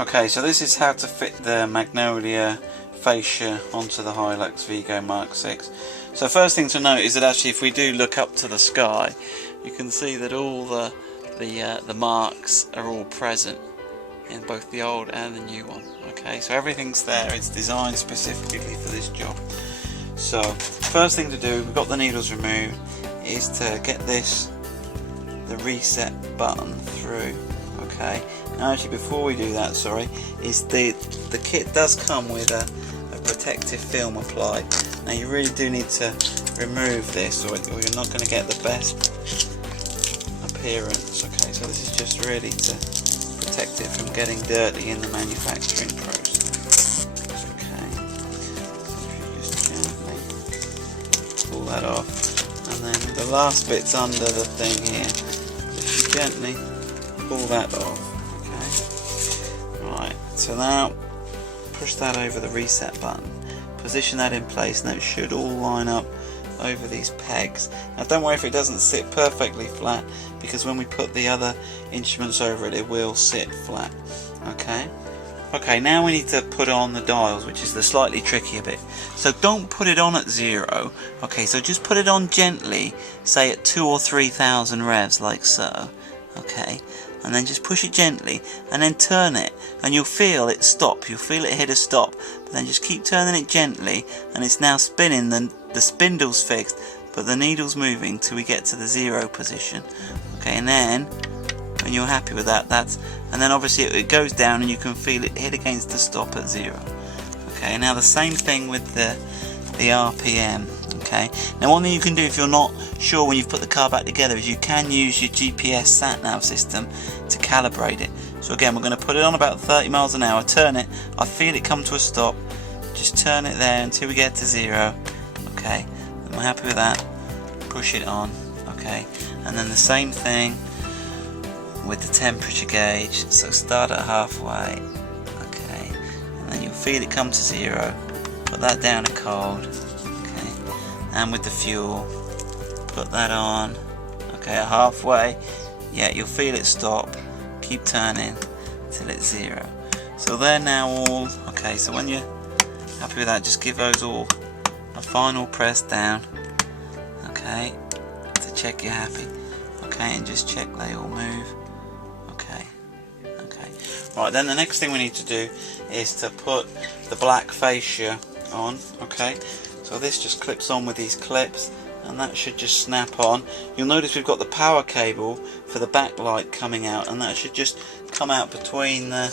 Okay, so this is how to fit the magnolia fascia onto the Hilux Vigo Mk6. So first thing to note is that actually if we do look up to the sky, you can see that all the marks are all present in both the old and the new one. Okay, so everything's there, it's designed specifically for this job. So first thing to do, we've got the needles removed, is to get the reset button through. Okay, now actually before we do that, sorry, is the kit does come with a protective film applied. Now you really do need to remove this or you're not going to get the best appearance. Okay, so this is just really to protect it from getting dirty in the manufacturing process. Okay, so if you just gently pull that off, and then the last bit's under the thing here, just you gently pull that off. Okay, right, so now push that over the reset button, position that in place. Now it should all line up over these pegs. Now don't worry if it doesn't sit perfectly flat, because when we put the other instruments over it, it will sit flat. Okay, now we need to put on the dials, which is the slightly trickier bit. So don't put it on at 0. Okay, so just put it on gently, say at 2,000 or 3,000 revs, like so. Okay, and then just push it gently and then turn it, and you'll feel it stop, you'll feel it hit a stop, but then just keep turning it gently, and it's now spinning. The spindle's fixed but the needle's moving till we get to the 0 position. Okay, and then when you're happy with that, and then obviously it goes down and you can feel it hit against the stop at 0. Okay, now the same thing with the RPM. Okay, now one thing you can do if you're not sure when you've put the car back together is you can use your GPS sat-nav system to calibrate it. So again, we're going to put it on about 30 miles an hour, turn it, I feel it come to a stop, just turn it there until we get to 0. Okay, and we're happy with that, push it on. Okay, and then the same thing with the temperature gauge, so start at halfway. Okay, and then you'll feel it come to 0, put that down to cold. And with the fuel, put that on. Okay, at halfway, yeah, you'll feel it stop. Keep turning till it's 0. So they're now all okay. So when you're happy with that, just give those all a final press down. Okay, to check you're happy. Okay, and just check they all move. Okay. Right, then the next thing we need to do is to put the black fascia on. Okay. So this just clips on with these clips, and that should just snap on. You'll notice we've got the power cable for the backlight coming out, and that should just come out between the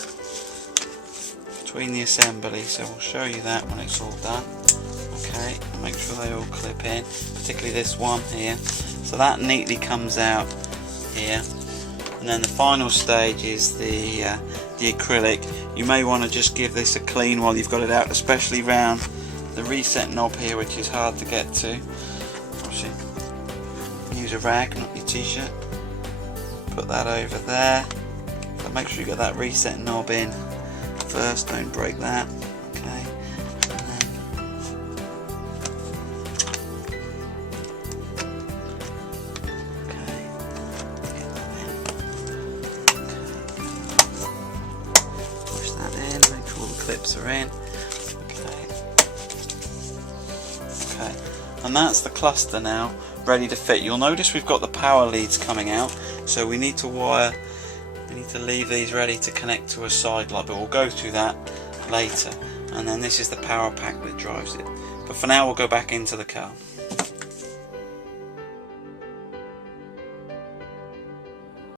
assembly. So we'll show you that when it's all done. Okay, and make sure they all clip in, particularly this one here. So that neatly comes out here, and then the final stage is the acrylic. You may want to just give this a clean while you've got it out, especially round the reset knob here, which is hard to get to. Obviously, use a rag, not your t-shirt. Put that over there. So make sure you get that reset knob in first, don't break that. Okay, and then get that in. Okay. Push that in, make sure all the clips are in. And that's the cluster now ready to fit. You'll notice we've got the power leads coming out, so we need to leave these ready to connect to a side light, but we'll go through that later. And then this is the power pack that drives it. But for now we'll go back into the car.